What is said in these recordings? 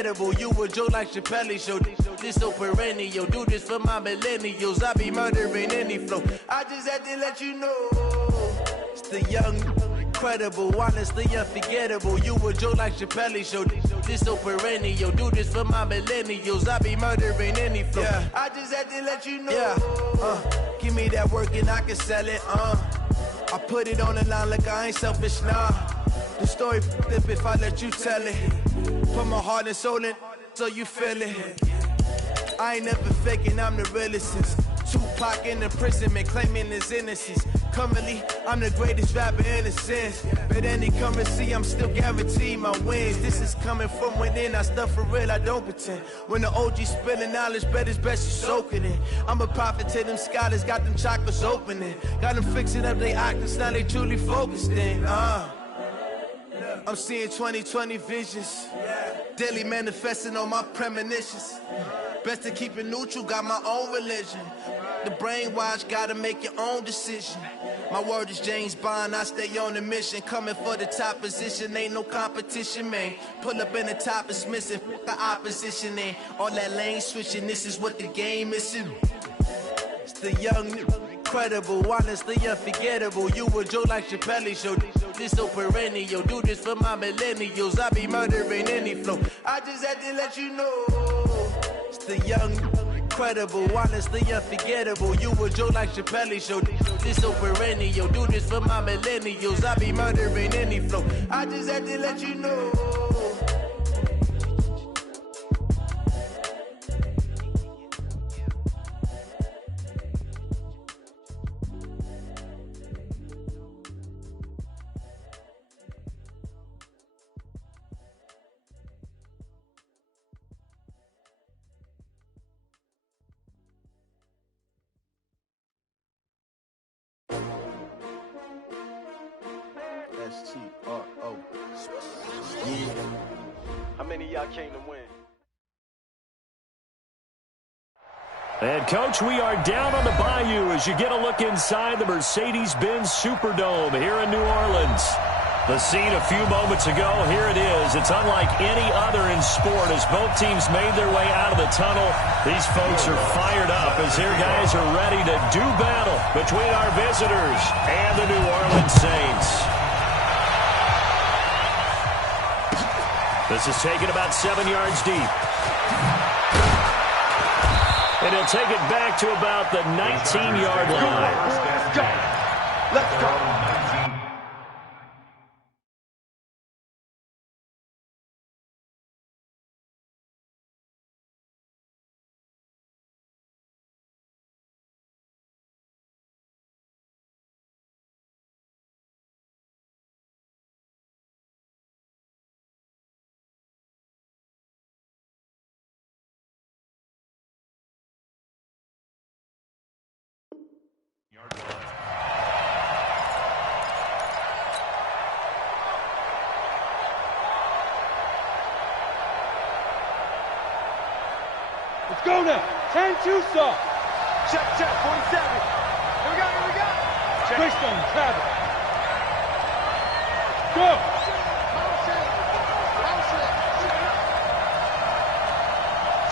unforgettable. You a joke like Chappelle Show. This so perennial. Do this for my millennials. I be murdering any flow. I just had to let you know. It's the young, incredible, honestly unforgettable. You a joke like Chappelle Show. This so perennial. Do this for my millennials. I be murdering any flow. Yeah. I just had to let you know. Yeah. Give me that work and I can sell it. I put it on the line like I ain't selfish, nah. The story flip if I let you tell it. Put my heart and soul in so you feel it. I ain't never faking, I'm the realest. Tupac in the imprisonment, claiming his innocence. Currently, I'm the greatest rapper in a sense. But any currency, I'm still guaranteed my wins. This is coming from within, I stuff for real, I don't pretend. When the OG spilling knowledge, bet it's best you soak it in. I'm a prophet to them scholars, got them chakras opening. Got them fixing up they octaves, now they truly focused in. I'm seeing 2020 visions. Daily manifesting on my premonitions. Best to keep it neutral, got my own religion. The brainwash, gotta make your own decision. My word is James Bond, I stay on the mission. Coming for the top position, ain't no competition, man. Pull up in the top, it's missing, the opposition ain't. All that lane switching, this is what the game is. It's the young, incredible, honestly unforgettable. You a joke like Chappelle Show. This so perennial. Do this for my millennials. I be murdering any flow. I just had to let you know. It's the young, incredible, honestly unforgettable. You a joke like Chappelle Show. This so perennial. Do this for my millennials. I be murdering any flow. I just had to let you know. S2W14. Yeah. How many of y'all came to win? And, Coach, we are down on the Bayou as you get a look inside the Mercedes-Benz Superdome here in New Orleans. The scene a few moments ago, here it is. It's unlike any other in sport as both teams made their way out of the tunnel. These folks are fired up as their guys are ready to do battle between our visitors and the New Orleans Saints. This is taken about 7 yards deep. And he'll take it back to about the 19-yard line. Let's go. Let's go. Let's go now. 10-2 saw. Check, 47. Here we go. Check. Greystone, Travis. Go.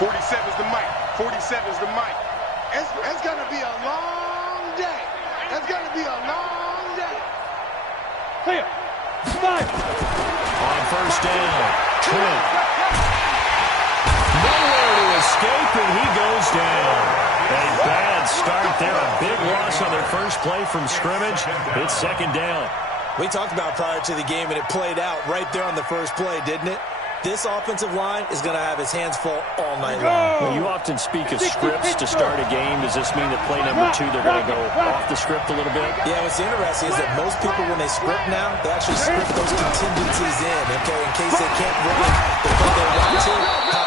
47's the mic. 47's the mic. It's going to be a long day. It's going to be a long day. Clear. Five. On first down, Trent. Nowhere to escape, and he goes down. A bad start there. A big loss on their first play from scrimmage. It's second down. We talked about prior to the game, and it played out right there on the first play, didn't it? This offensive line is going to have his hands full all night long. Well, you often speak of scripts to start a game. Does this mean that play number 2, they're going to go off the script a little bit? Yeah, what's interesting is that most people, when they script now, they actually script those contingencies in, okay, in case they can't run the play they want to.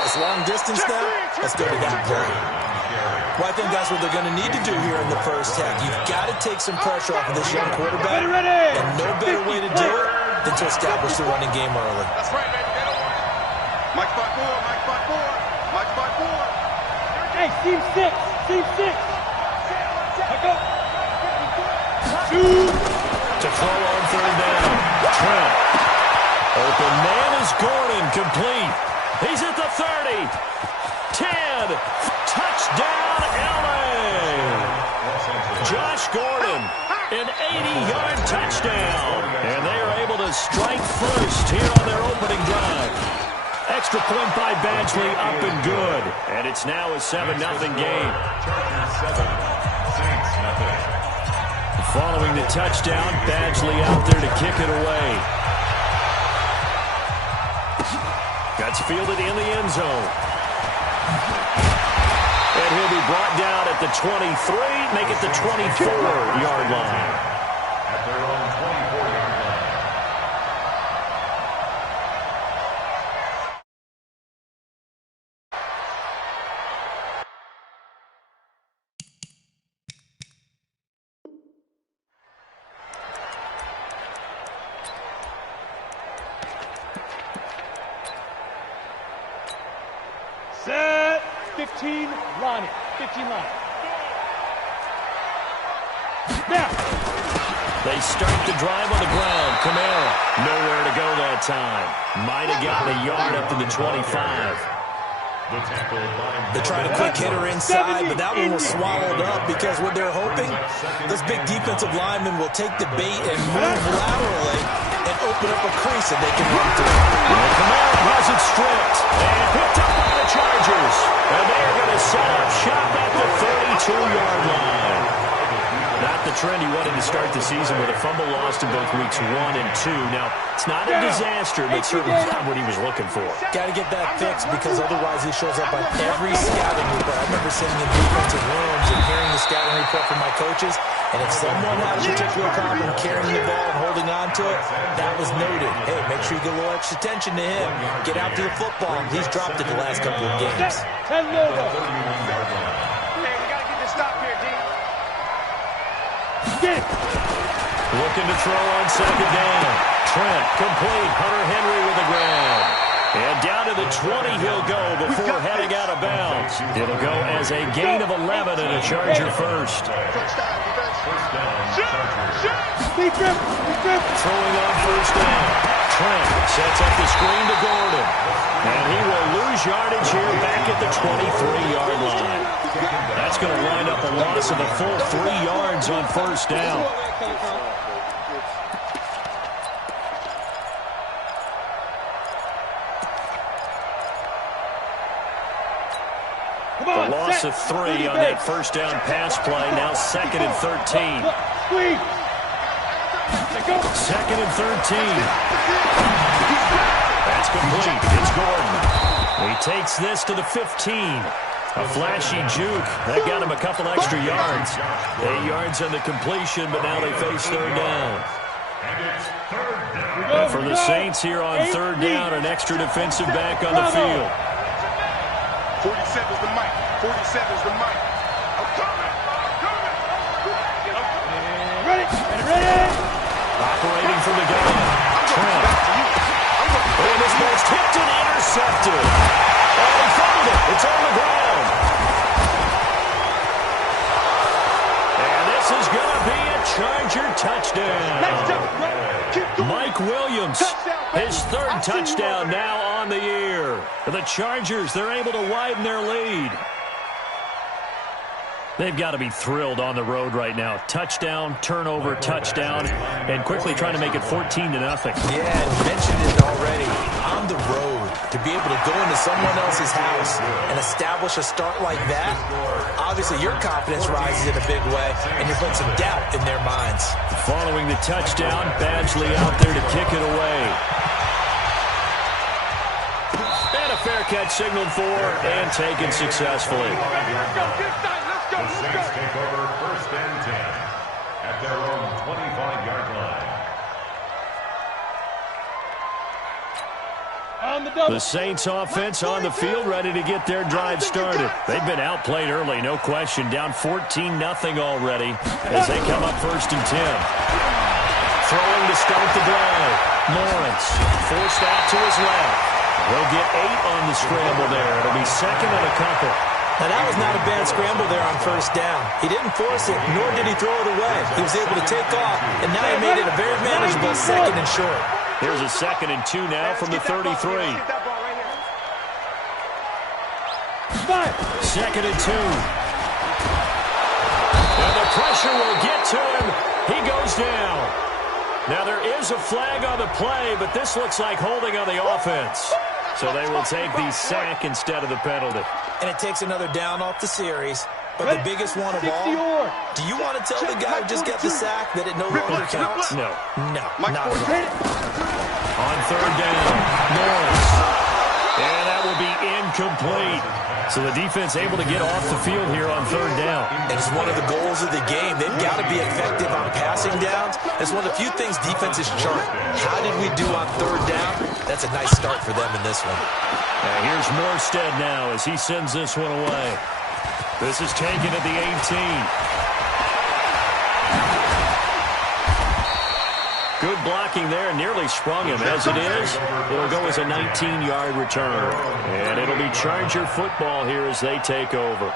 It's long distance now. Let's go to that play. Well, I think that's what they're going to need to do here in the first half. You've got to take some pressure off of this young quarterback, and no better way to do it than to establish the running game early. That's right, baby. Mike 5-4. Hey, team 6. Back up. 2. To throw on third down. Trent. Open man is Gordon, complete. He's at the 30. 10. Touchdown, L.A. Josh Gordon, an 80-yard touchdown. And they are able to strike first here on their opening drive. Extra point by Badgley, up and good. And it's now a 7-0 game. Following the touchdown, Badgley out there to kick it away. That's fielded in the end zone. And he'll be brought down at the 23, make it the 24-yard line. At their own 24-yard line. Set. 15, line it. 15 line. Now. They start the drive on the ground. Kamara, nowhere to go that time. Might have gotten a yard up to the 25. They tried a quick hitter inside, but that one was swallowed up because what they're hoping, those big defensive linemen will take the bait and move laterally and open up a crease that they can run through. Well, Kamara has it stripped and picked up by the Chargers. And they're going to set up shop at the 32-yard line. Not the trend he wanted to start the season with a fumble lost in both weeks 1 and 2. Now, it's not a disaster, but certainly not what he was looking for. Got to get that fixed because otherwise he shows up on every scouting report. I remember sitting in defensive rooms and hearing the scouting report from my coaches, and if someone had a particular problem carrying the ball and holding on to it, that was noted. Hey, make sure you get a little extra attention to him. Get out to the football. He's dropped it the last couple of games. 10 logo. Hey, we got to get this stop here, D. Looking to throw on second down. Trent complete. Hunter Henry with the grab. And down to the 20 he'll go before heading out of bounds. It'll go as a gain of 11 and a Charger first. Throwing on first down. Trent sets up the screen to Gordon. And he will lose yardage here back at the 23-yard line. That's going to wind up a loss of a full 3 yards on first down. A loss of 3 on that first down pass play. Now 2nd and 13. Second and 13. That's complete. It's Gordon. He takes this to the 15. A flashy juke. That got him a couple extra yards. 8 yards on the completion, but now they face third down. And for the Saints here on third down, an extra defensive back on the field. 47's the mic. 47's the mic. I'm coming. Ready. Operating from the gun. Trent. And this ball's tipped and intercepted. And he found it. It's on the ground. And this is going to be a Charger touchdown. Mike Williams, his third touchdown now on the year. The Chargers, they're able to widen their lead. They've got to be thrilled on the road right now. Touchdown, turnover, touchdown, and quickly trying to make it 14-0. Yeah, and mentioned it already. On the road, to be able to go into someone else's house and establish a start like that, obviously your confidence rises in a big way, and you're putting some doubt in their minds. Following the touchdown, Badgley out there to kick it away. And a fair catch signaled for and taken successfully. The Saints take over 1st and 10 at their own 25-yard line. The Saints offense on the field, ready to get their drive started. They've been outplayed early, no question. Down 14-0 already as they come up 1st and 10. Throwing to start the drive. Lawrence forced out to his left. He'll get 8 on the scramble there. It'll be 2nd and a couple. Now, that was not a bad scramble there on first down. He didn't force it, nor did he throw it away. He was able to take off, and now he made it a very manageable 2nd and short. Here's a 2nd and 2 now from the 33. 2nd and 2. And the pressure will get to him. He goes down. Now there is a flag on the play, but this looks like holding on the offense. So they will take the sack instead of the penalty. And it takes another down off the series. But the biggest one of all, do you want to tell the guy who just got the sack that it no longer counts? No. No, not at all. On 3rd down, Norris. And that will be incomplete. So the defense able to get off the field here on 3rd down. And it's one of the goals of the game. They've got to be effective on passing downs. It's one of the few things defenses chart. How did we do on 3rd down? That's a nice start for them in this one. And here's Morstead now as he sends this one away. This is taken at the 18. Good blocking there, nearly sprung him. As it is, it'll go as a 19-yard return. And it'll be Charger football here as they take over.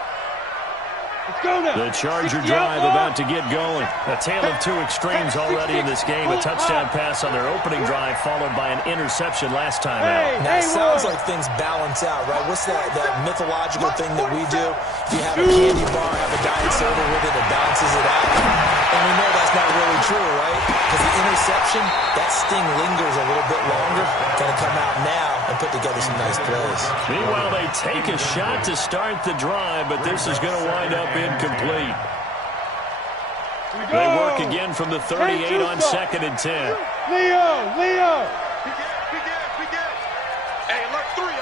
The Charger drive about to get going. A tale of two extremes already in this game. A touchdown pass on their opening drive followed by an interception last time out. Now, it sounds like things balance out, right? What's that mythological thing that we do? If you have a candy bar, have a diet soda with it, it balances it out. And we know that's not really true, right? Because the interception, that sting lingers a little bit longer. Going to come out now and put together some nice plays. Meanwhile, they take a shot to start the drive, but this is going to wind up incomplete. They work again from the 38 on 2nd and 10. Leo! We get. Hey, alert 3.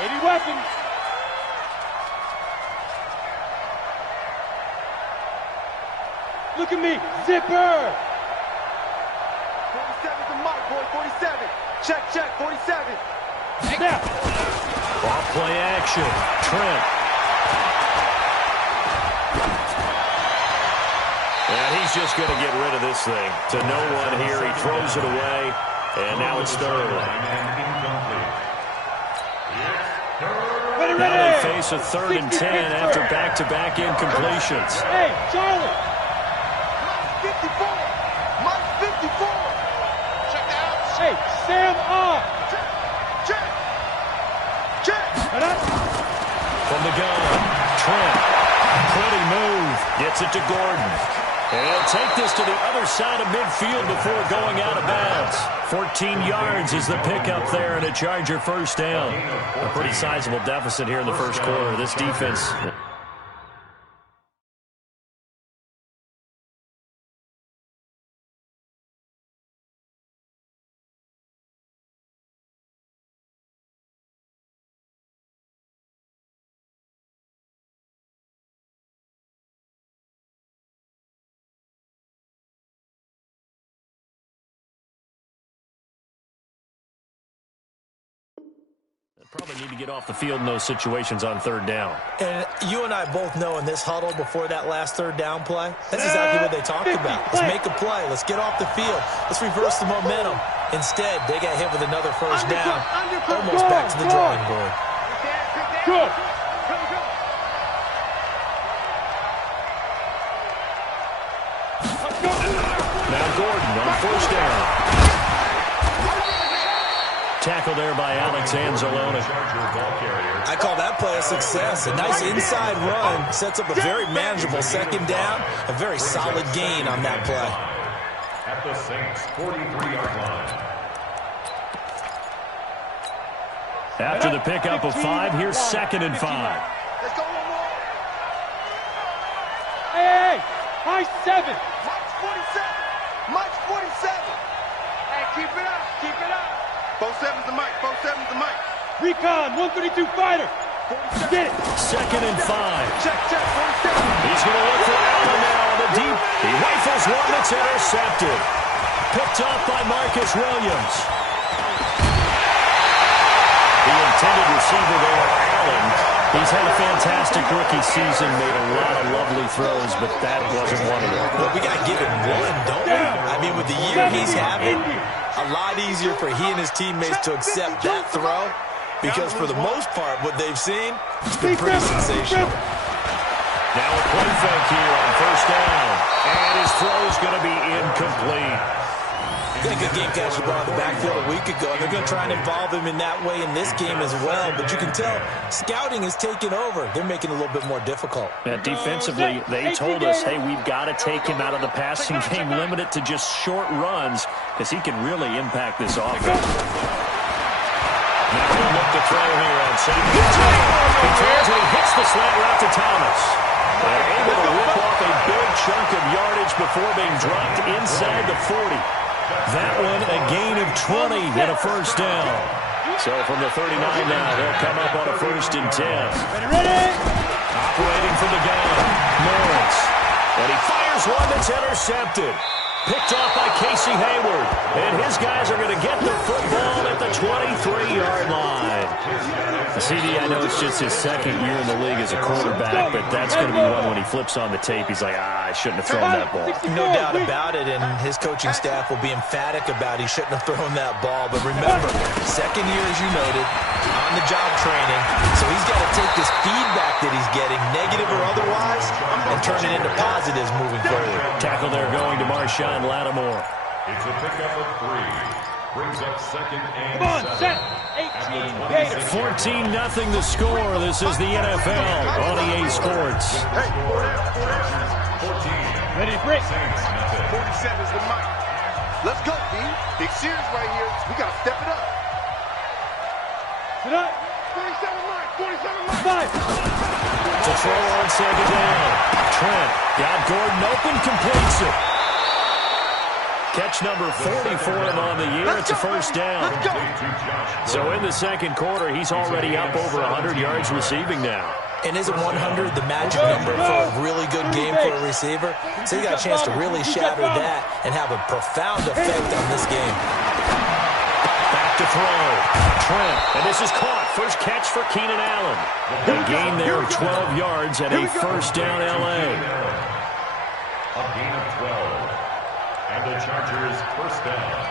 80 weapons. Look at me, zipper! 47's the mark, boy, 47. Check, 47. Snap! Off play action, Trent. And he's just going to get rid of this thing. To no one here, he throws it away, and now it's 3rd. Now they face a 3rd and 10 after back-to-back incompletions. Hey, Charlie! 54. Mike 54. Check that out. Hey, Sam on! Check. From the gun, Trent. Pretty move. Gets it to Gordon. And he'll take this to the other side of midfield before going out of bounds. 14 yards is the pickup there and a Charger 1st down. A pretty sizable deficit here in the 1st quarter. This defense... Probably need to get off the field in those situations on 3rd down. And you and I both know in this huddle before that last 3rd down play, that's exactly what they talked about. Let's make a play. Let's get off the field. Let's reverse the momentum. Instead, they got hit with another 1st down. Almost back to the drawing board. Good! Now Gordon on 1st down. Tackle there by Alex Anzalone. I call that play a success. A nice inside run sets up a very manageable 2nd down. A very solid gain on that play. At the Saints' 43-yard line. After the pickup of 5, here's 2nd and 5. Let's go one more. Hey! High 7! Mike's 47. Hey, keep it up. 47's the mic. 47's the mic. Recon, 132 fighter! Get it! 2nd and 5. Check, 47. He's going to look for Allen now on the deep. He rifles one that's intercepted. Picked off by Marcus Williams. The intended receiver there, Allen. He's had a fantastic rookie season, made a lot of lovely throws, but that wasn't one of them. Well, we got to give him one, don't we? I mean, with the year he's having, a lot easier for he and his teammates to accept that throw because for the most part, what they've seen, it's been pretty sensational. Now a play fake here on 1st down, and his throw is going to be incomplete. Did a good game catching the ball in the backfield a week ago, and they're going to try and involve him in that way in this game as well. But you can tell scouting is taking over. They're making it a little bit more difficult. Yeah, defensively, they told us, hey, we've got to take him out of the passing game, limit it to just short runs, because he can really impact this offense. Now we'll look to throw here on safety. He throws and he hits the slant route to Thomas. And able to rip off a big chunk of yardage before being dropped inside the 40. That one a gain of 20 and a first down. So from the 39 now, they'll come up on a 1st and 10. Ready? Operating from the gun, Lawrence. And he fires one that's intercepted. Picked off by Casey Hayward. And his guys are going to get the football at the 23-yard line. CD, I know it's just his 2nd year in the league as a quarterback, but that's going to be one when he flips on the tape. He's like, I shouldn't have thrown that ball. No doubt about it, and his coaching staff will be emphatic about he shouldn't have thrown that ball. But remember, 2nd year, as you noted, on-the-job training, so he's got to take this feedback that he's getting, negative or otherwise, and turn it into positives moving forward. Tackle there going to Marshawn Lattimore. It's a pickup of 3. Brings up 2nd and Come on, 7. set. 18 Gators. 14-0 the score. This is the NFL on EA Sports. Ready to break. 47 is the mic. Let's go, B. Big series right here. We got to step it up. Tonight. 47 mic. 47 mic. 5. To throw on 2nd down. Trent got Gordon open, completes it. Catch number 40 for him on the year. It's a first down. So in the 2nd quarter, he's already up over 100 yards receiving now. And isn't 100 the magic number for a really good game for a receiver? So he got a chance to really shatter that and have a profound effect on this game. Back to throw. Trent. And this is caught. First catch for Keenan Allen. A gain there of 12 yards and a first down L.A. A gain of 12. And the Chargers first down.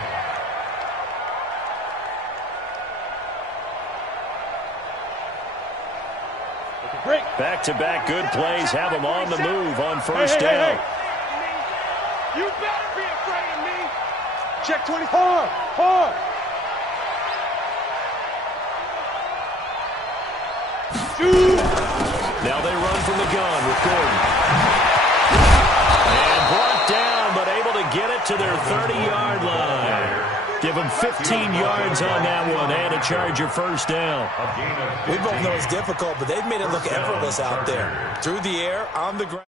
Back-to-back good plays have him on the move on first down. You better be afraid of me. Check 24. 4. Now they run from the gun with Gordon. And brought down, but able to get it to their 30-yard line. Give them 15 yards on that one and a Charger first down. We both know it's difficult, but they've made it look effortless out there. Through the air, on the ground.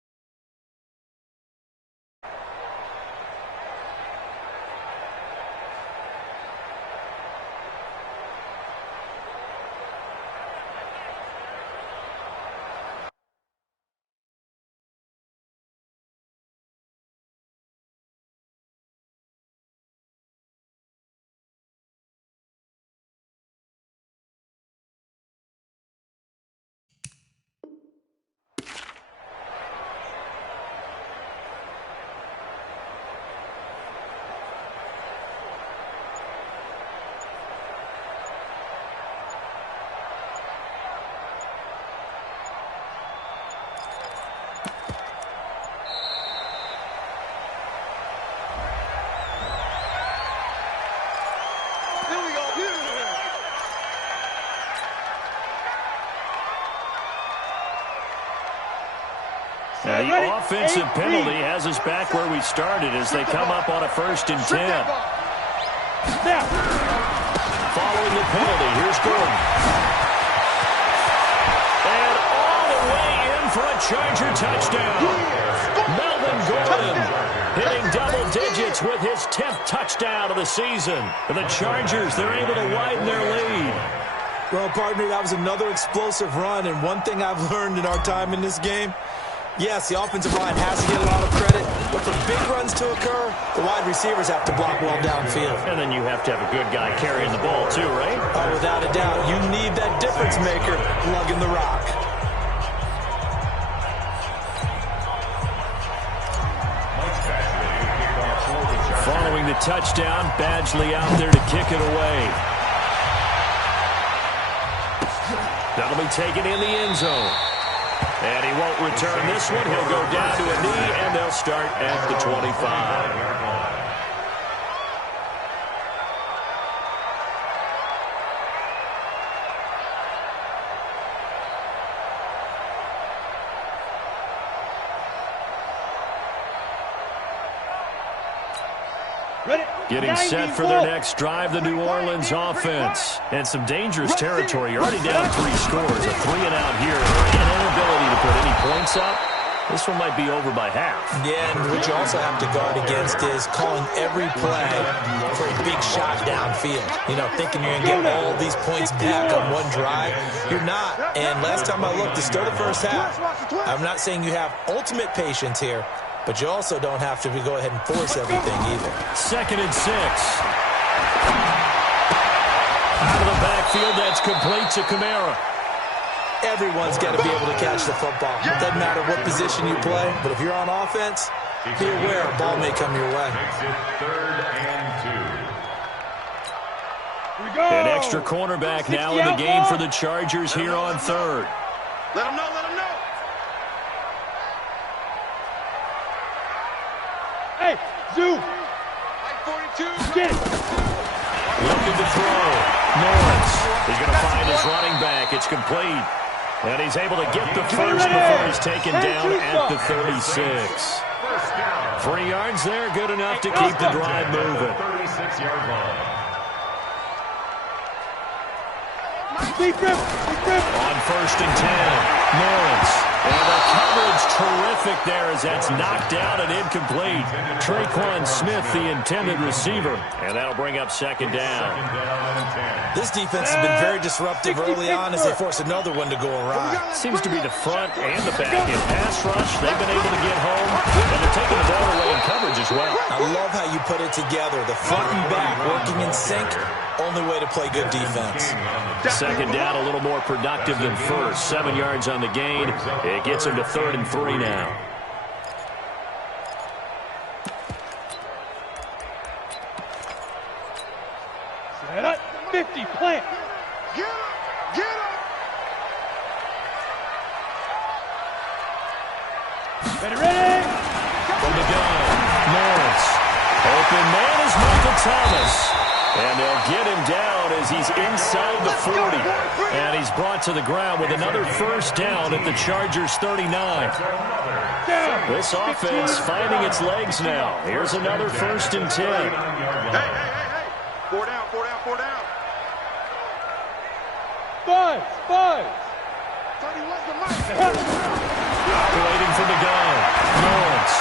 Now, the offensive penalty has us back where we started as they come up on a 1st and 10. Following the penalty, here's Gordon. And all the way in for a Charger touchdown. Melvin Gordon hitting double digits with his 10th touchdown of the season. For the Chargers, they're able to widen their lead. Well, partner, that was another explosive run, and one thing I've learned in our time in this game, yes, the offensive line has to get a lot of credit, but for big runs to occur, the wide receivers have to block well downfield. And then you have to have a good guy carrying the ball too, right? Oh, without a doubt. You need that difference maker lugging the rock. Following the touchdown, Badgley out there to kick it away. That'll be taken in the end zone. And he won't return this one. He'll go down to a knee, and they'll start at the 25. Getting set for their next drive, the New Orleans offense. And some dangerous territory. You're already down 3 scores. A 3-and-out here. An inability to put any points up. This one might be over by half. Yeah, and what you also have to guard against is calling every play for a big shot downfield. You know, thinking you're going to get all these points back on one drive. You're not. And last time I looked, it's still the first half. I'm not saying you have ultimate patience here, but you also don't have to go ahead and force everything either. 2nd and 6. Out of the backfield, that's complete to Kamara. Everyone's got to be able to catch the football. It doesn't matter what position you play, but if you're on offense, be aware a ball may come your way. An extra cornerback now in the game for the Chargers here on 3rd. Let him know, let him know. Hey, Zoo. 42. Get it. Looking to throw. Norris. He's going to find his running back. It's complete. And he's able to get the first before he's taken down at the 36. 3 yards there, good enough to keep the drive moving. 36-yard line. On 1st and 10, Norris. And the coverage terrific there as that's knocked down and incomplete. Traquan Smith, the intended receiver. And that'll bring up 2nd down. This defense has been very disruptive early on as they force another one to go awry. Seems to be the front and the back in pass rush. They've been able to get home, and they're taking the ball away in coverage as well. I love how you put it together. The front and back working in sync. Only way to play good defense. 2nd down, a little more productive than 1st. 7 yards on the gain. It gets him to 3rd and 3 now. Set up. 50, plant. Get him. Get him. Ready. From the gun, Norris. Open man is Michael Thomas. And they'll get him down as he's inside the 40. And he's brought to the ground with another 1st down at the Chargers 39. This offense finding its legs now. Here's another 1st and 10. Hey. 4 down. 5. Thought he was the mic. Operating from the gun, Norris.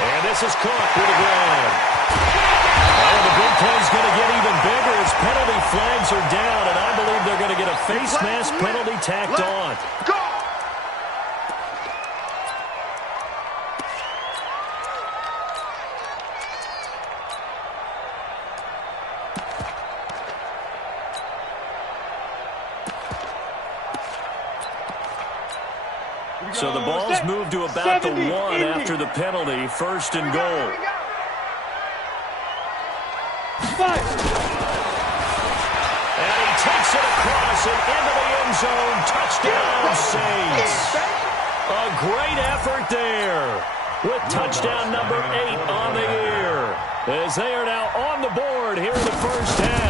And this is Cook with the ground. Oh, the big play's going to get even bigger as penalty flags are down, and I believe they're going to get a face mask penalty tacked on. Go! So the ball's moved to about the 1 after the penalty. 1st and goal. 5. And he takes it across and into the end zone. Touchdown, Saints. A great effort there with touchdown number 8 on the year as they are now on the board here in the 1st half.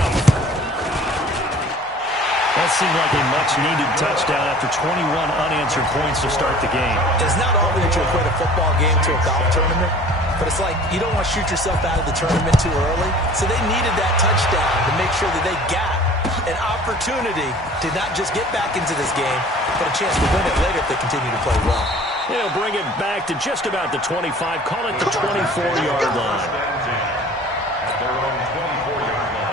That seemed like a much-needed touchdown after 21 unanswered points to start the game. It's not often that you equate a football game to a golf tournament, but it's like you don't want to shoot yourself out of the tournament too early. So they needed that touchdown to make sure that they got an opportunity to not just get back into this game, but a chance to win it later if they continue to play well. They'll bring it back to just about the 25, call it the 24-yard line. At their own 24-yard line.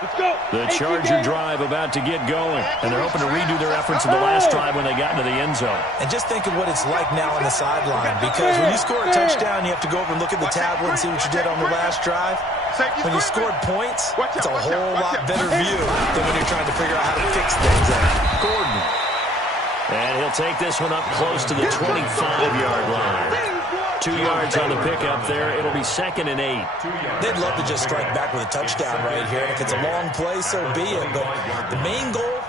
Let's go. The Charger drive about to get going, and they're hoping to redo their efforts in the last drive when they got into the end zone. And just think of what it's like now on the sideline, because when you score a touchdown, you have to go over and look at the tablet and see what you did on the last drive. When you scored points, it's a whole lot better view than when you're trying to figure out how to fix things out. Gordon. And he'll take this one up close to the 25-yard line. 2 yards on the pickup there. It'll be 2nd and 8. They'd love to just strike back with a touchdown right here. And if it's a long play, so be it. But the main goal,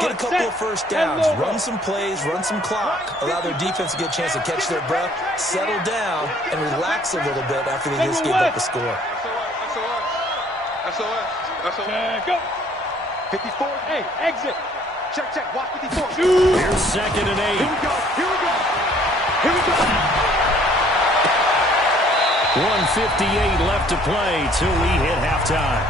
get a couple of 1st downs, run some plays, run some clock, allow their defense to get a chance to catch their breath, settle down, and relax a little bit after they just gave up a score. SOS. Go. 54. Hey, exit. Check, check. Watch 54. Here's 2nd and 8. Here we go. Here we go. Here we go. 1:58 left to play till we hit halftime.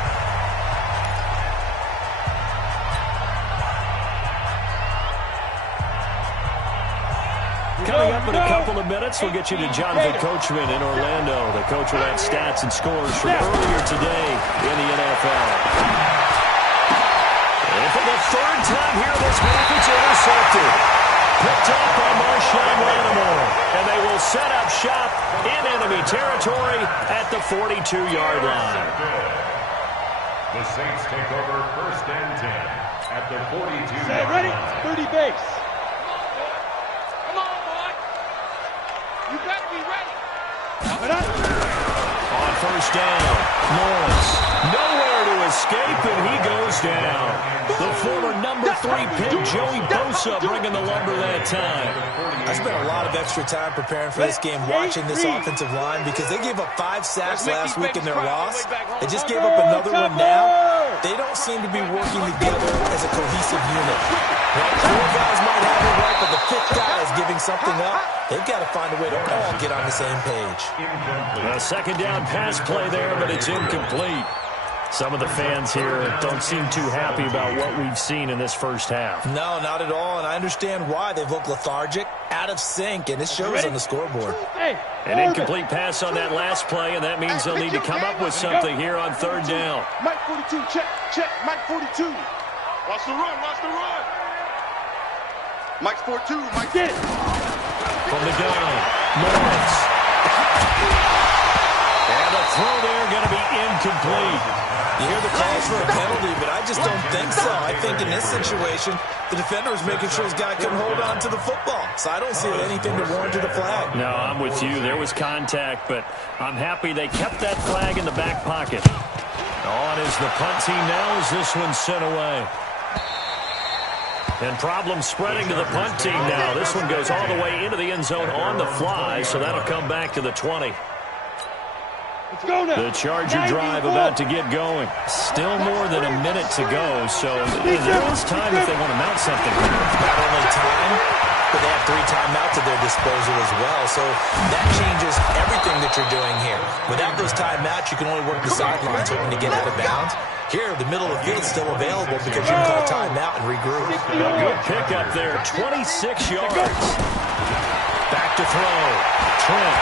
Coming up in a couple of minutes, we'll get you to Jonathan Coachman in Orlando. The coach will have stats and scores from earlier today in the NFL. And for the 3rd time here this week, it's intercepted. Picked up by Marshawn Lattimore. And they will set up shop in enemy territory at the 42-yard line. The Saints take over 1st and 10 at the 42-yard line. Ready? 30 base. You better be ready. On 1st down, Lawrence nowhere to escape, and he goes down. The former number 3 pick, Joey Bosa, bringing the lumber that time. I spent a lot of extra time preparing for this game, watching this offensive line, because they gave up 5 sacks last week in their loss. They just gave up another one now. They don't seem to be working together as a cohesive unit. Right? 4 guys might have it right, but the 5th guy is giving something up. They've got to find a way to all get on the same page. A 2nd down pass play there, but it's incomplete. Some of the fans here don't seem too happy about what we've seen in this first half. No, not at all, and I understand why. They've looked lethargic, out of sync, and it shows on the scoreboard. An incomplete pass on that last play, and that means they'll need to come up with something here on 3rd down. Mike 42, check, check, Mike 42. Watch the run, watch the run. Mike's 42, Mike did it. From the gun, Lawrence. And the throw there going to be incomplete. You hear the calls for a penalty, but I just don't think so. I think in this situation, the defender was making sure his guy couldn't hold on to the football. So I don't see anything to warrant a flag. No, I'm with you. There was contact, but I'm happy they kept that flag in the back pocket. On is the punt team now as this one's sent away. And problems spreading to the punt team now. This one goes all the way into the end zone on the fly, so that'll come back to the 20. The Charger drive about to get going. Still more than a minute to go, so there is time if they want to mount something. Not only time, but they have 3 timeouts at their disposal as well, so that changes everything that you're doing here. Without those timeouts, you can only work the sidelines hoping to get out of bounds. Here, the middle of the field is still available because you can call timeout and regroup. A good pick up there, 26 yards. Back to throw. Trent.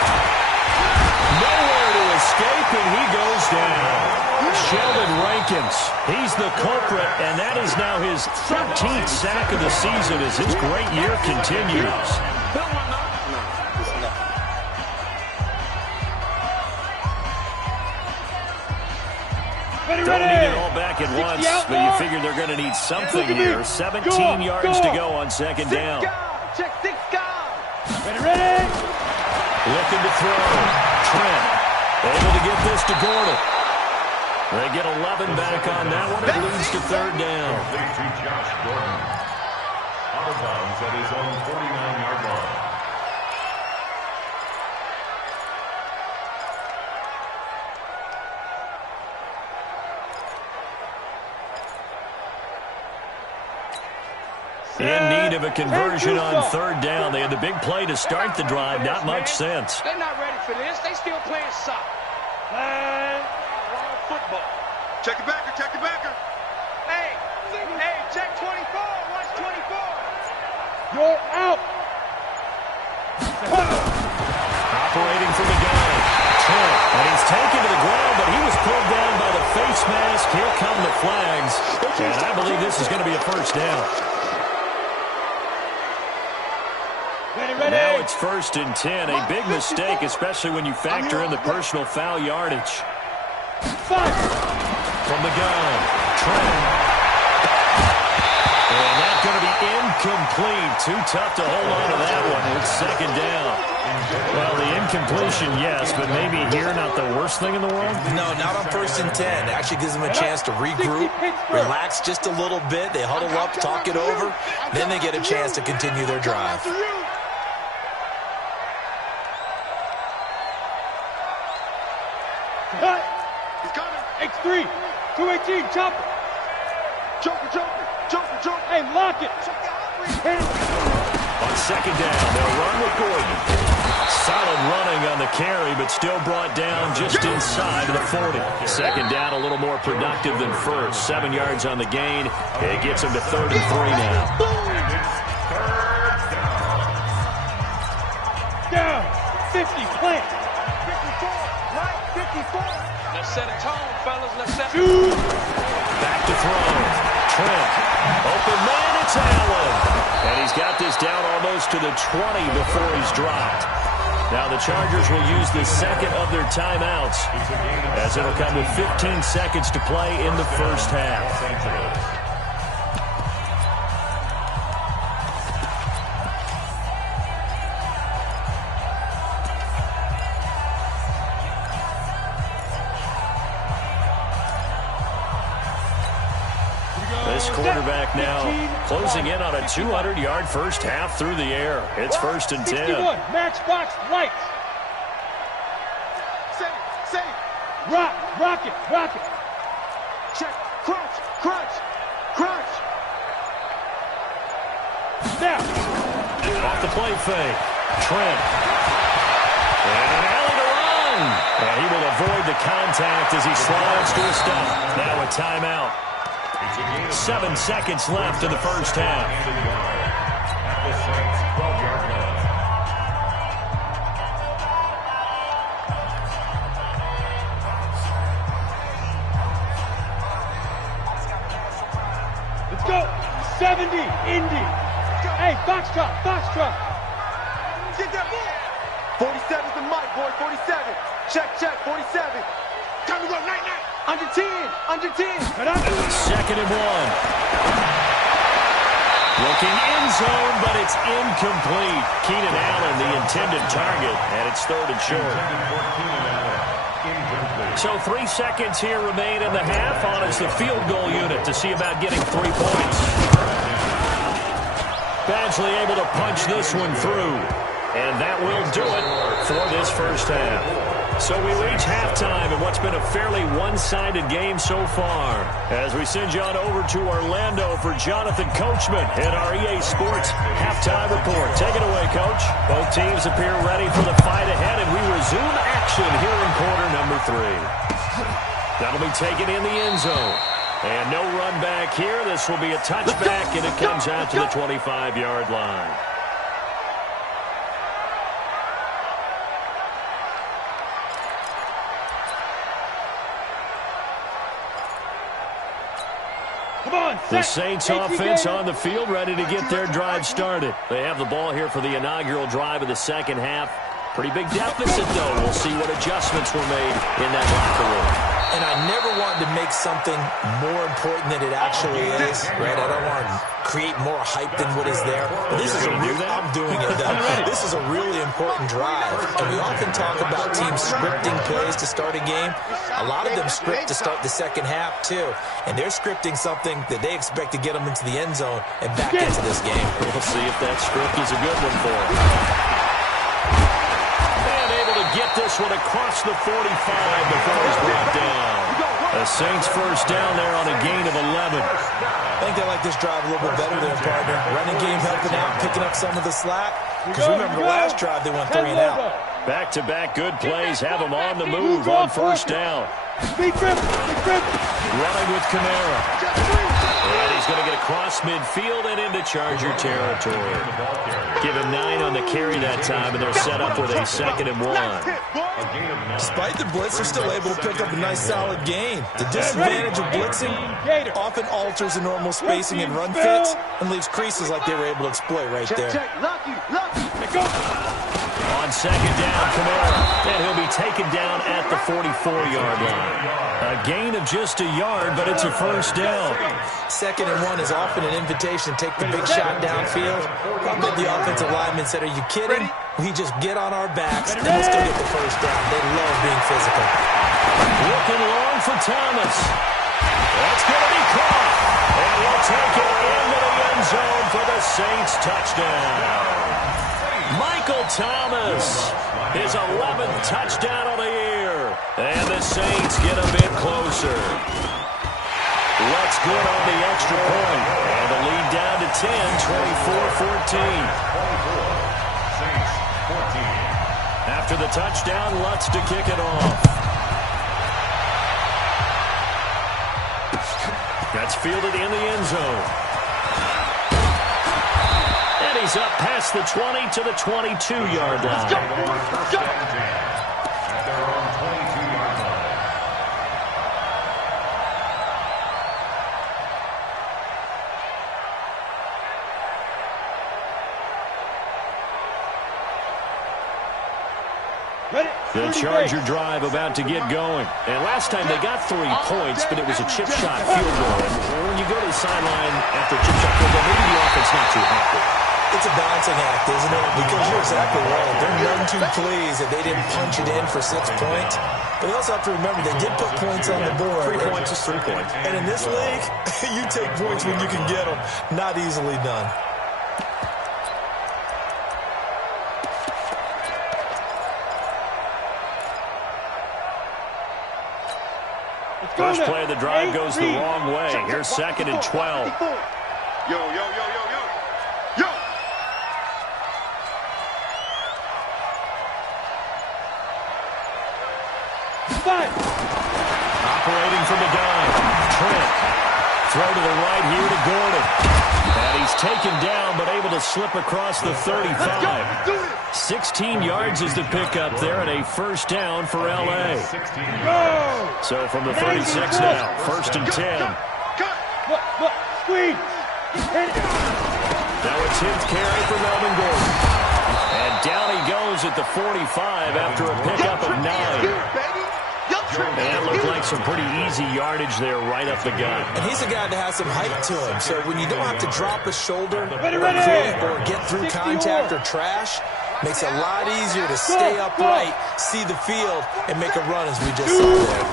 Nowhere to escape, and he goes down. Sheldon Rankins, he's the culprit, and that is now his 13th sack of the season as his great year continues. Don't need it all back at once, but you figure they're going to need something here. 17 yards to go on 2nd down. Check 6 guys. Ready? Looking to throw. Trent able to get this to Gordon. They get 11 back on that one. It leads to 3rd down. Complete to Josh Gordon. Out of bounds at his own 49-yard line. In need of a conversion on 3rd down. They had the big play to start the drive. Not much sense. They're not ready for this. They still playing soccer. Football. Check the backer, check the backer. Hey, check 24. Watch 24. You're out. Operating from the gun. Trent, and he's taken to the ground, but he was pulled down by the face mask. Here come the flags, and I believe this is going to be a 1st down. Now it's 1st and 10. A big mistake, especially when you factor in the personal foul yardage. From the gun, Trent. And that's going to be incomplete. Too tough to hold on to that one. It's 2nd down. Well, the incompletion, yes, but maybe here not the worst thing in the world? No, not on 1st and 10. It actually gives them a chance to regroup, relax just a little bit. They huddle up, talk it over, then they get a chance to continue their drive. X3, 218, chopper. Joker. Hey, lock it. Hit it. On second down, they'll run with Gordon. Solid running on the carry, but still brought down just inside of the 40. Second down, a little more productive than first. 7 yards on the gain. It gets him to 3rd and 3 now. Down. 50, plant. 54, right, 54. Let's set a tone, fellas. Let's set it. Back to throw. Trent. Open man, it's Allen. And he's got this down almost to the 20 before he's dropped. Now the Chargers will use the second of their timeouts as it'll come with 15 seconds to play in the first half. This quarterback now closing in on a 200-yard first half through the air. It's 1st and 10. 61, matchbox lights. Say. Rock it. Check, crunch. Now. Off the play fake. Trent. And Allen to run. And he will avoid the contact as he slides to a stop. Now a timeout. 7 seconds left in the first half. Let's go. 70, Indy. Hey, Foxtrot. Get that ball. 47's the mic, boy, 47. Check, 47. Time to go, night. Under 10. 2nd and 1. Looking end zone, but it's incomplete. Keenan Allen, the intended target, and it's 3rd and short. So 3 seconds here remain in the half on as the field goal unit to see about getting 3 points. Badgley able to punch this one through, and that will do it for this first half. So we reach halftime in what's been a fairly one-sided game so far. As we send you on over to Orlando for Jonathan Coachman in our EA Sports halftime report. Take it away, Coach. Both teams appear ready for the fight ahead, and we resume action here in quarter number 3. That'll be taken in the end zone. And no run back here. This will be a touchback, and it comes out to the 25-yard line. The Saints offense on the field, ready to get their drive started. They have the ball here for the inaugural drive of the second half. Pretty big deficit, though. We'll see what adjustments were made in that locker room. And I never wanted to make something more important than it actually is, right? I don't want to create more hype than what is there. But this is I'm doing it, though. This is a really important drive. And we often talk about teams scripting plays to start a game. A lot of them script to start the second half, too. And they're scripting something that they expect to get them into the end zone and back into this game. We'll see if that script is a good one for them. Get this one across the 45 before he's brought down. The Saints first down there on a gain of 11. I think they like this drive a little bit better than partner. Running game helping out, picking up some of the slack. Because remember the last drive they went 3 and out. Back-to-back good plays have them on the move on first down. Big grip. Running with Kamara. And he's going to get across midfield and into Charger territory. Give him 9 on the carry that time, and they're set up with a 2nd and 1. Despite the blitz, they're still able to pick up a nice solid gain. The disadvantage of blitzing often alters the normal spacing and run fits and leaves creases like they were able to exploit right there. Lucky. On second down, Kamara, and he'll be taken down at the 44-yard line. A gain of just a yard, but it's a first down. 2nd and 1 is often an invitation to take the big shot downfield. I bet the offensive lineman said, "Are you kidding? We just get on our backs and let's go get the first down." They love being physical. Looking long for Thomas. That's going to be caught. And he'll take it into the end zone for the Saints touchdown. Michael Thomas, his 11th touchdown of the year. And the Saints get a bit closer. What's good on the extra point? And the lead down to 10, 24-14. Saints 14. After the touchdown, Lutz to kick it off. That's fielded in the end zone. And he's up past the 20 to the 22-yard line. First and 10 at their own 22-yard line. The Charger drive about to get going. And last time they got 3 points, but it was a chip shot field goal. And when you go to the sideline after a chip shot field goal, maybe the offense not too happy. It's a balancing act, isn't it? Because you're exactly right. They're none too pleased that they didn't punch it in for 6 points. But you also have to remember they did put points on the board. 3 points is 3 points. And in this league, you take points when you can get them. Not easily done. First play of the drive goes the wrong way. Here's 2nd and 12. Yo, yo, yo, yo, yo. Yo! Operating from the gun. Trent. Throw to the right here to Gordon. And he's taken down, but able to slip across the 35. 16 yards is the pickup there, and a first down for L.A. So from the 36 now, 1st and 10. Screen. Now a 10th carry for Melvin Gordon. And down he goes at the 45 after a pickup of 9. And that looked like some pretty easy yardage there right up the gut. And he's a guy that has some height to him, so when you don't have to drop a shoulder or get through contact or trash, makes it a lot easier to stay upright, see the field, and make a run as we just saw there.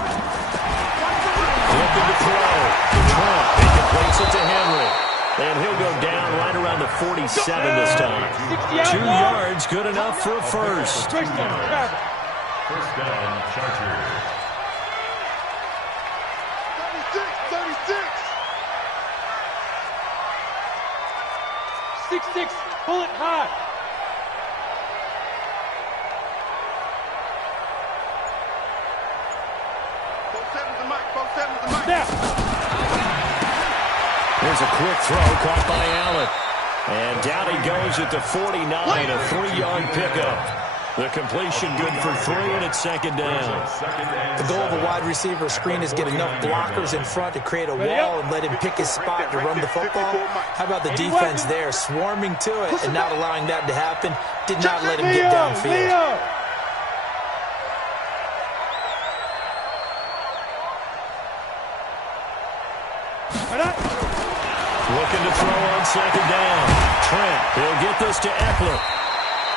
Looking to throw. Trent, he completes it to Henry. And he'll go down right around the 47 this time. 2 yards, good enough for a first. First down, Chargers. 6-6, pull it high. Here's a quick throw caught by Allen. And down he goes at the 49, a 3-yard pickup. The completion good for 3, and it's 2nd down. The goal of a wide receiver screen is get enough blockers in front to create a wall and let him pick his spot to run the football. How about the defense there, swarming to it and not allowing that to happen? Did not let him get downfield. Looking to throw on 2nd down. Trent, he'll get this to Eckler.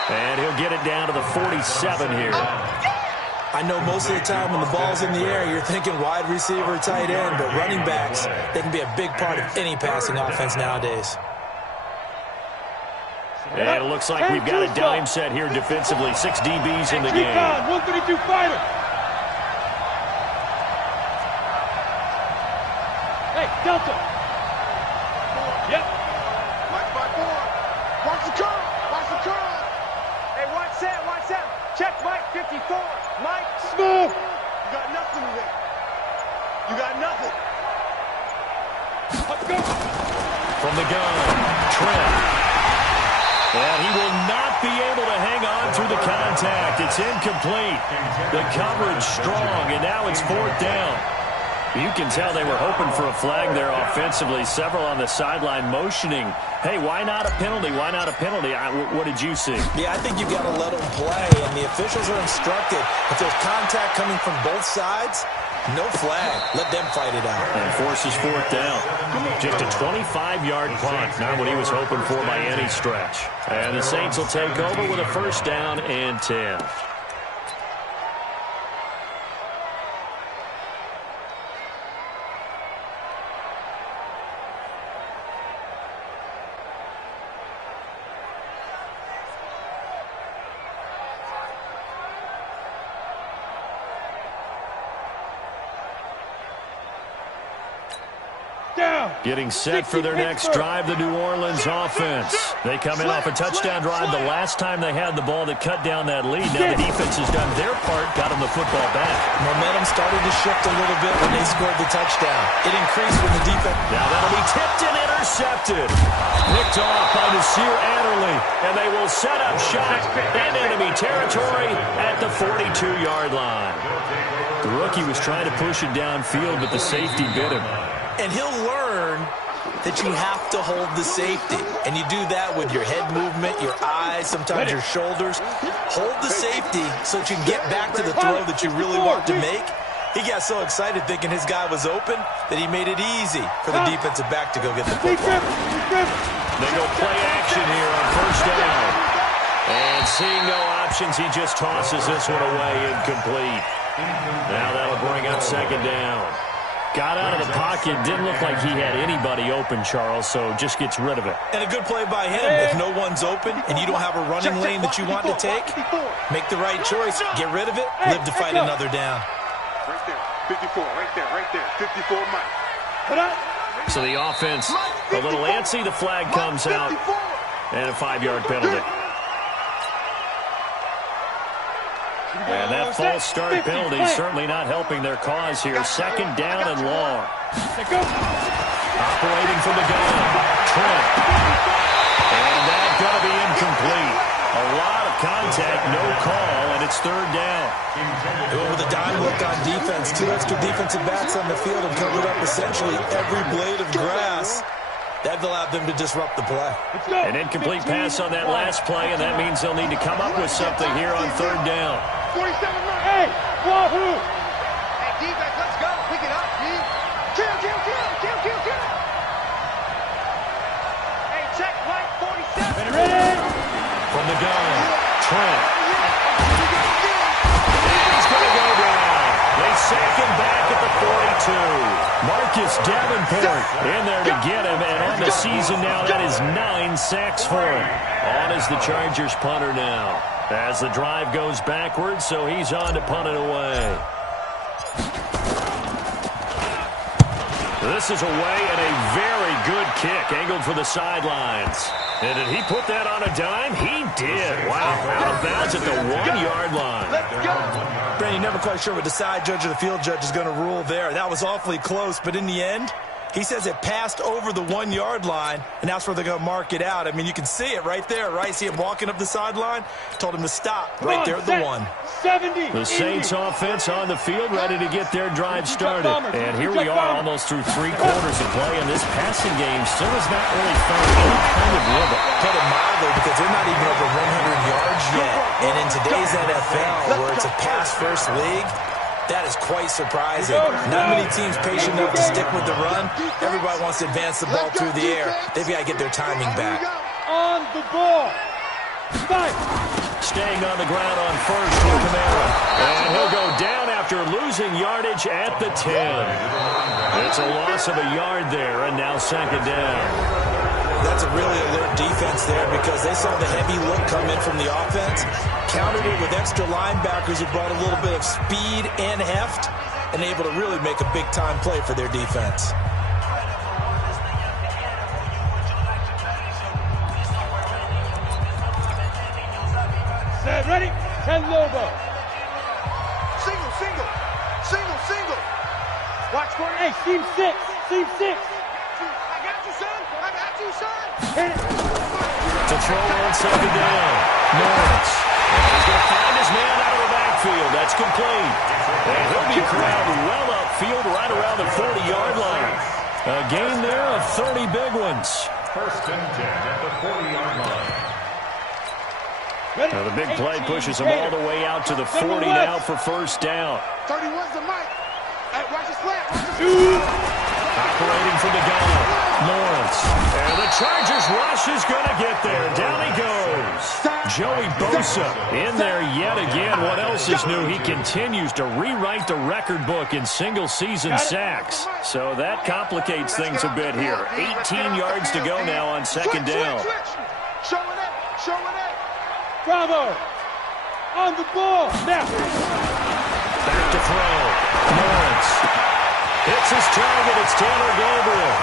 And he'll get it down to the 47 here. I know most of the time when the ball's in the air, you're thinking wide receiver, tight end, but running backs, they can be a big part of any passing offense nowadays. And it looks like we've got a dime set here defensively. 6 DBs in the game. 132 fighter. Hey, Delta. Yep. Mike by 4. Watch the curl. Watch the curl. Hey, watch that. Watch that. Check Mike 54. Mike. Smooth. You got nothing there. You got nothing. Let's go. From the gun, Trent. And he will not be able to hang on through the contact. It's incomplete. The coverage strong, and now it's 4th down. You can tell they were hoping for a flag there offensively. Several on the sideline motioning, hey, why not a penalty? Why not a penalty? What did you see? Yeah, I think you've got to let them play, and the officials are instructed. If there's contact coming from both sides, no flag. Let them fight it out. And forces 4th down. Just a 25-yard punt. Not what he was hoping for by any stretch. And the Saints will take over with a 1st down and 10. Getting set for their next drive, the New Orleans offense. They come in off a touchdown drive the last time they had the ball that cut down that lead. Now the defense has done their part, got them the football back. Momentum started to shift a little bit when they scored the touchdown. It increased when the defense... Now that'll be tipped and intercepted. Picked off by Nasir Adderley, and they will set up shot in enemy territory at the 42-yard line. The rookie was trying to push it downfield, but the safety bit him. And he'll learn that you have to hold the safety. And you do that with your head movement, your eyes, sometimes your shoulders. Hold the safety so that you can get back to the throw that you really want to make. He got so excited thinking his guy was open that he made it easy for the defensive back to go get the football. They go play action here on first down. And seeing no options, he just tosses this one away incomplete. Now that'll bring up second down. Got out of the pocket. Didn't look like he had anybody open, Charles, so just gets rid of it. And a good play by him. If no one's open and you don't have a running lane that you want to take, make the right choice. Get rid of it. Live to fight another down. Right there. 54. Right there. 54, Mike. So the offense a little antsy. The flag comes out. And a 5-yard penalty. And that false start penalty certainly not helping their cause here. Second down and long. Operating from the gun. Trent. And that's going to be incomplete. A lot of contact, no call, and it's third down. With a dime look on defense, 2 extra defensive backs on the field and covered up essentially every blade of grass. That allowed them to disrupt the play. An incomplete pass on that last play, and that means they'll need to come up with something here on third down. 47, hey, wahoo! Hey, defense, let's go. Pick it up, D. Kill. Hey, check, Mike, 47. Ready? From the gun, Trent. He's going to go down. They sack him back at the 42. Marcus Davenport in there to get him, and on the season now, that is 9 sacks for him. On is the Chargers punter now. As the drive goes backwards, so he's on to punt it away. This is away and a very good kick, angled for the sidelines. And did he put that on a dime? He did. Wow, out of bounds at the 1-yard line. Brandon, you're never quite sure what the side judge or the field judge is going to rule there. That was awfully close, but in the end, he says it passed over the 1-yard line, and that's where they're going to mark it out. I mean, you can see it right there, right? See him walking up the sideline? Told him to stop right there at the 1. 70. The Saints offense on the field, ready to get their drive started. And here we are almost through 3 quarters of play, and this passing game still has not really found any kind of rhythm. Put it mildly, because they're not even over 100 yards yet. And in today's NFL, where it's a pass-first league, that is quite surprising. Not many teams patient enough to stick with the run. Everybody wants to advance the ball through the air. They've got to get their timing back. On the ball. Fight. Staying on the ground on first for Kamara. And he'll go down after losing yardage at the 10. It's a loss of a yard there, and now second down. That's a really alert defense there because they saw the heavy look come in from the offense, countered it with extra linebackers who brought a little bit of speed and heft, and able to really make a big-time play for their defense. Set, ready? 10 Lobo. Single. Watch for it. Hey, seam 6. To throw on second down. Norris. He's going to find his man out of the backfield. That's complete. And he'll be corralled well upfield right around the 40-yard line. A gain there of 30 big ones. First and 10 at the 40-yard line. Now the big play pushes him all the way out to the 40 now for first down. 31's the mic. Hey, watch his flat. Operating from the gun, Lawrence. And the Chargers rush is going to get there. Down he goes. Joey Bosa in there yet again. What else is new? He continues to rewrite the record book in single-season sacks. So that complicates things a bit here. 18 yards to go now on second down. Show it. Bravo. On the ball. Now. Back to throw. Lawrence. Hit gets his target. It's Taylor Gabriel.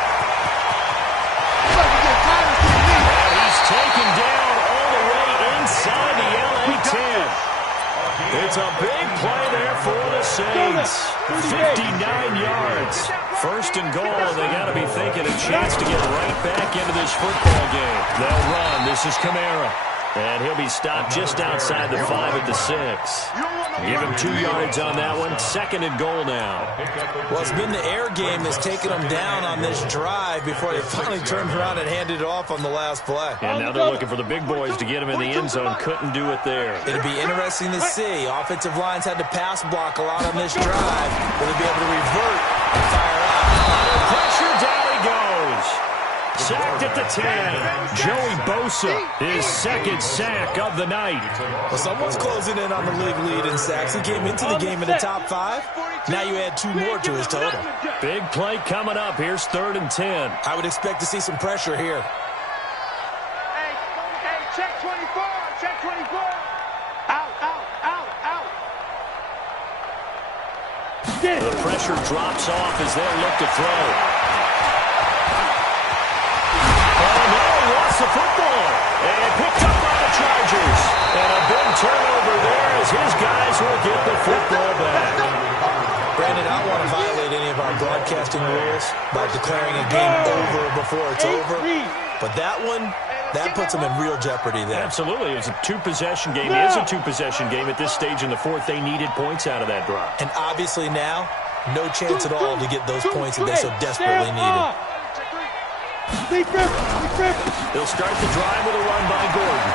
And he's taken down all the way inside the LA 10. It's a big play there for the Saints. 59 yards. First and goal, they got to be thinking a chance to get right back into this football game. They'll run. This is Kamara. And he'll be stopped just outside the 5 at the 6. Give him 2 yards on that one. Second and goal now. Well, it's been the air game that's taken them down on this drive before they finally turned around and handed it off on the last play. And now they're looking for the big boys to get him in the end zone. Couldn't do it there. It'll be interesting to see. Offensive lines had to pass block a lot on this drive. Will they be able to revert and fire out? Under pressure, down he goes. Sacked at the 10. Joey Bosa, his second sack of the night. Well, someone's closing in on the league lead in sacks. He came into the game in the top 5. Now you add 2 more to his total. Big play coming up. Here's 3rd and 10. I would expect to see some pressure here. Hey, check 24. Check 24. Out. The pressure drops off as they look to throw. The football and picked up by the Chargers, and a big turnover there as his guys will get the football back. Brandon, I don't want to violate any of our broadcasting rules by declaring a game over before it's over, but that one, that puts them in real jeopardy there. Absolutely. It's a 2-possession game. It is a 2-possession game at this stage in the 4th. They needed points out of that drive. And obviously now, no chance at all to get those points that they so desperately needed. They'll start the drive with a run by Gordon.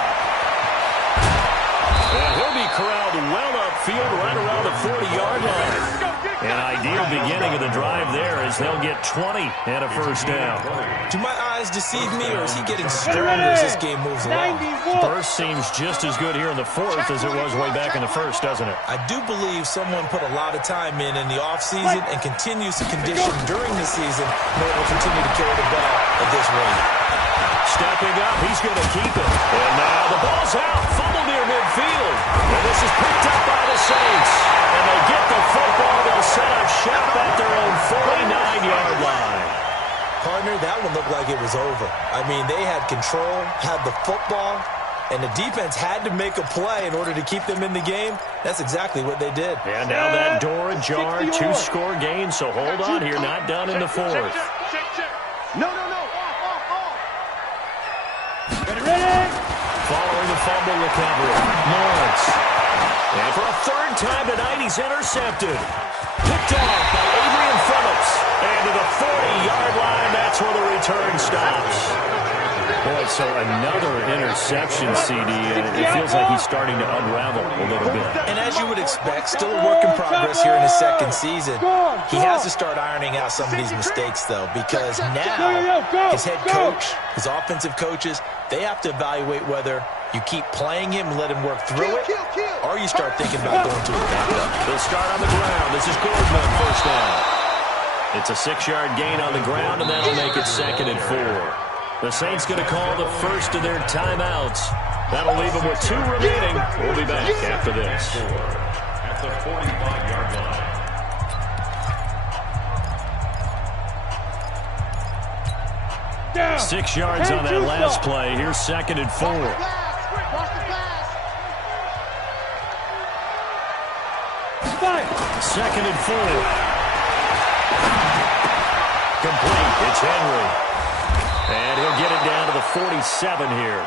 And he'll be corralled well upfield right around the 40-yard line. An ideal beginning of the drive there as they'll get 20 and a first down. Do my eyes deceive me, or is he getting stronger as this game moves along? Burst seems just as good here in the 4th as it was way back in the 1st, doesn't it? I do believe someone put a lot of time in the offseason and continues to condition during the season in order to continue to carry the ball at this rate. Stepping up, he's going to keep it. And now the ball's out, fumble near midfield. And this is picked up by the Saints. And they get the football. They'll set up shop at their own 49-yard line. Partner, that one looked like it was over. I mean, they had control, had the football, and the defense had to make a play in order to keep them in the game. That's exactly what they did. And now that door ajar, 2-score game, so hold on here, not done in the 4th. No. Ready. Following the fumble recovery, Lawrence. And for a 3rd time tonight, he's intercepted. Picked off by Adrian Phillips. And to the 40-yard line, that's where the return stops. Boy, so another interception, CD, and it feels like he's starting to unravel a little bit. And as you would expect, still a work in progress here in his 2nd season. He has to start ironing out some of these mistakes, though, because now his head coach, his offensive coaches, they have to evaluate whether you keep playing him and let him work through it, or you start thinking about going to his backup. They'll start on the ground. This is Gordon on first down. It's a 6-yard gain on the ground, and that'll make it 2nd and 4. The Saints going to call the first of their timeouts. That'll leave them with 2 remaining. We'll be back after this. At the 45-yard line. 6 yards on that last play. Here's 2nd and 4. Second and 4. Complete. It's Henry. And he'll get it down to the 47 here.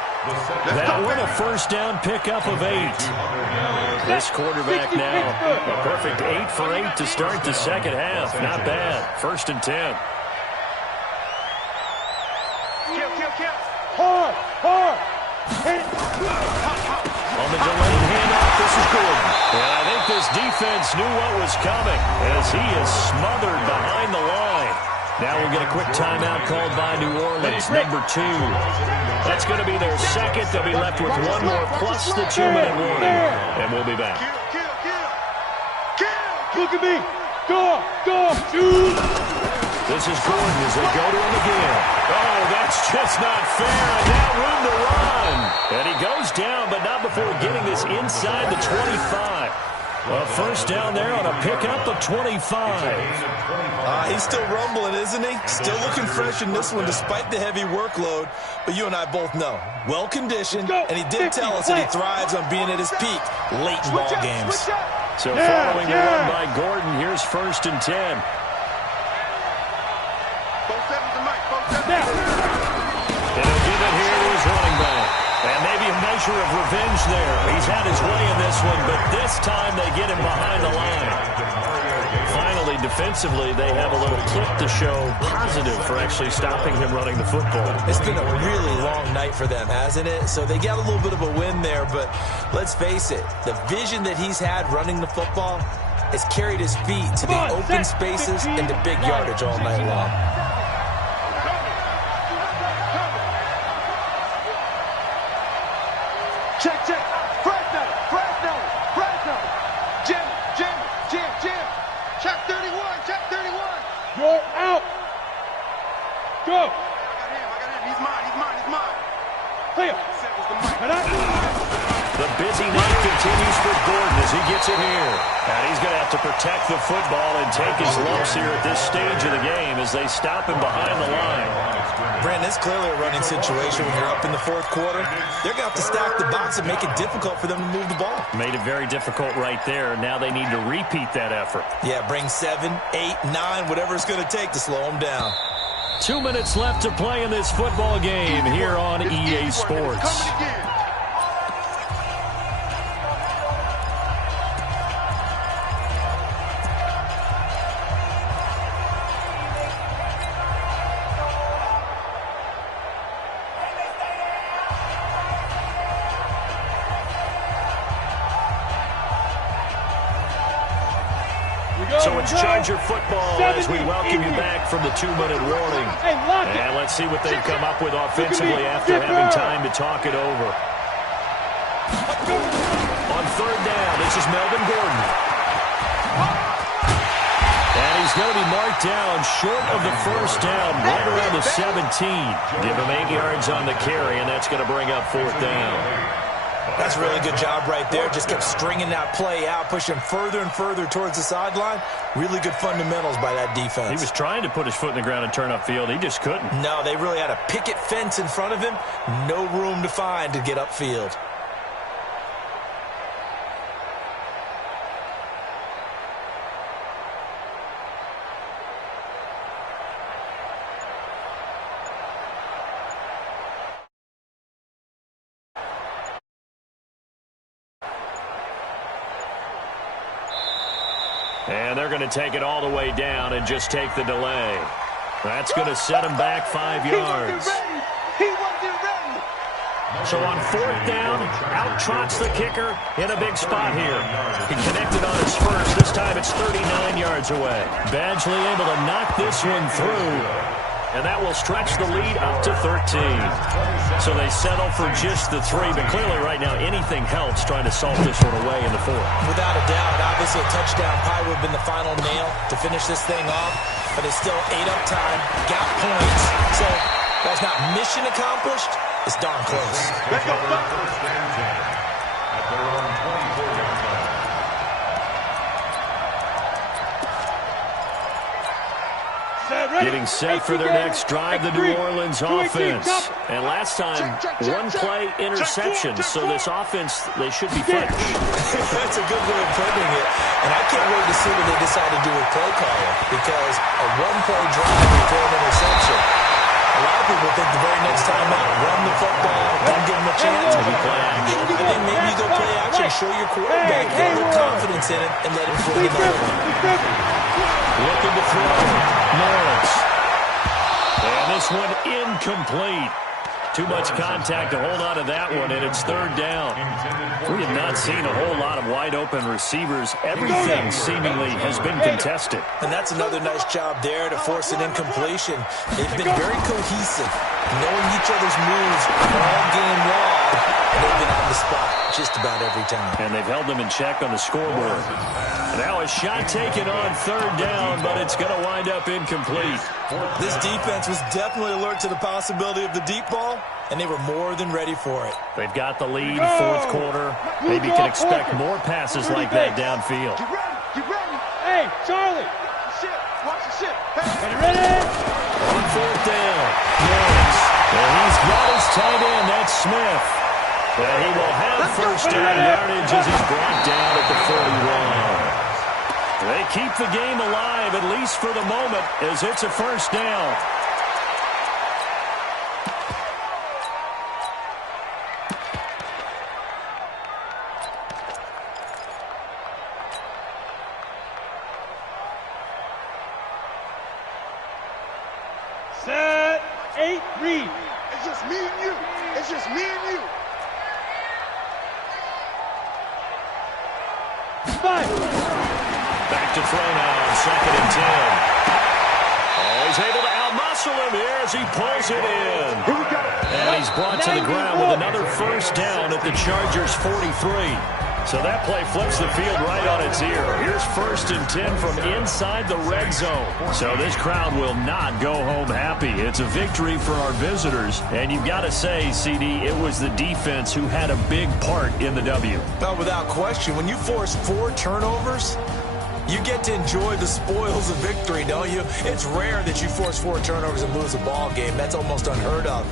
That one a first down pickup of 8. This quarterback now, a perfect 8 for 8 to start the second half. Not bad. 1st and 10. On the delayed handoff, this is Gordon. And I think this defense knew what was coming as he is smothered behind the line. Now we'll get a quick timeout called by New Orleans, number 2. That's going to be their second. They'll be left with 1 more plus the 2-minute warning. And we'll be back. Look at me. Go, shoot. This is Gordon as they go to him again. Oh, that's just not fair. And now room to run. And he goes down, but not before getting this inside the 25. A first down there on a pickup of 25. He's still rumbling, isn't he? Still looking fresh in this one despite the heavy workload. But you and I both know, well-conditioned, and he did tell us that he thrives on being at his peak late in ball games. So following the run by Gordon, here's 1st and 10. And he'll give it here to his running back. And maybe a measure of revenge there. He's had his way in this one, but this time they get him behind the line. Finally, defensively, they have a little clip to show positive for actually stopping him running the football. It's been a really long night for them, hasn't it? So they got a little bit of a win there, but let's face it, the vision that he's had running the football has carried his feet to the open spaces and to big yardage all night long. Check, check. Fresno. Jim. Check 31. You're out. Go. I got him. He's mine. Clear. The busy night continues for Gordon as he gets it here. And he's going to have to protect the football and take his lumps here at this stage of the game as they stop him behind the line. Brandon, it's clearly a running situation when you're up in the 4th quarter. They're going to have to stack the box and make it difficult for them to move the ball. Made it very difficult right there. Now they need to repeat that effort. Yeah, bring 7, 8, 9, whatever it's going to take to slow them down. 2 minutes left to play in this football game here on EA Sports. So it's Charger football as we welcome you back from the 2-minute warning. And let's see what they've come up with offensively after having time to talk it over. On 3rd down, this is Melvin Gordon. And he's going to be marked down short of the 1st down, right around the 17. Give him 8 yards on the carry, and that's going to bring up 4th down. That's a really good job right there. Just kept stringing that play out, pushing further and further towards the sideline. Really good fundamentals by that defense. He was trying to put his foot in the ground and turn upfield. He just couldn't. No, they really had a picket fence in front of him. No room to find to get upfield. And they're going to take it all the way down and just take the delay. That's going to set him back 5 yards. He wasn't ready. So on 4th down, out trots the kicker in a big spot here. He connected on his first. This time it's 39 yards away. Badgley able to knock this one through. And that will stretch the lead up to 13. So they settle for just the 3. But clearly right now anything helps trying to salt this one away in the 4th. Without a doubt, obviously a touchdown probably would have been the final nail to finish this thing off. But it's still 8 up time, got points. So that's not mission accomplished. It's darn close. Let's go. First and 10 at their own 24-yard line. Getting set for their next drive, the New Orleans offense. And last time, 1 play interception. So this offense, they should be fresh. That's a good way of putting it. And I can't wait to see what they decide to do with play calling. Because a 1-play drive and throw an interception. A lot of people think the very next time out, run the football, don't give them a chance. Maybe play action. I think maybe you go play action, show your quarterback, get a little confidence in it, and let him throw the ball. Looking to throw. Lawrence. And this one incomplete. Too much contact to hold on to that one, and it's 3rd down. We have not seen a whole lot of wide-open receivers. Everything seemingly has been contested. And that's another nice job there to force an incompletion. They've been very cohesive, knowing each other's moves all game long, and they've been on the spot just about every time. And they've held them in check on the scoreboard. Now a shot taken on third down, but it's going to wind up incomplete. This defense was definitely alert to the possibility of the deep ball, and they were more than ready for it. They've got the lead, fourth quarter. Maybe you can expect more passes like that downfield. Get ready. Get ready. Hey, Charlie. Watch the shit. Hey. Ready? On fourth down. Yes. And he's got his tight end. That's Smith. And he will have first down yardage as he's brought down at the 41. They keep the game alive, at least for the moment, as it's a first down. Set. 8, read. It's just me and you. It's just me and you. 5. Back to throw now, second and 10. Oh, he's able to outmuscle him here as he pulls it in. Here we go. And he's brought to the ground with another first down at the Chargers' 43. So that play flips the field right on its ear. Here's first and 10 from inside the red zone. So this crowd will not go home happy. It's a victory for our visitors. And you've got to say, CD, it was the defense who had a big part in the W. No, without question, when you force 4 turnovers, you get to enjoy the spoils of victory, don't you? It's rare that you force 4 turnovers and lose a ball game. That's almost unheard of.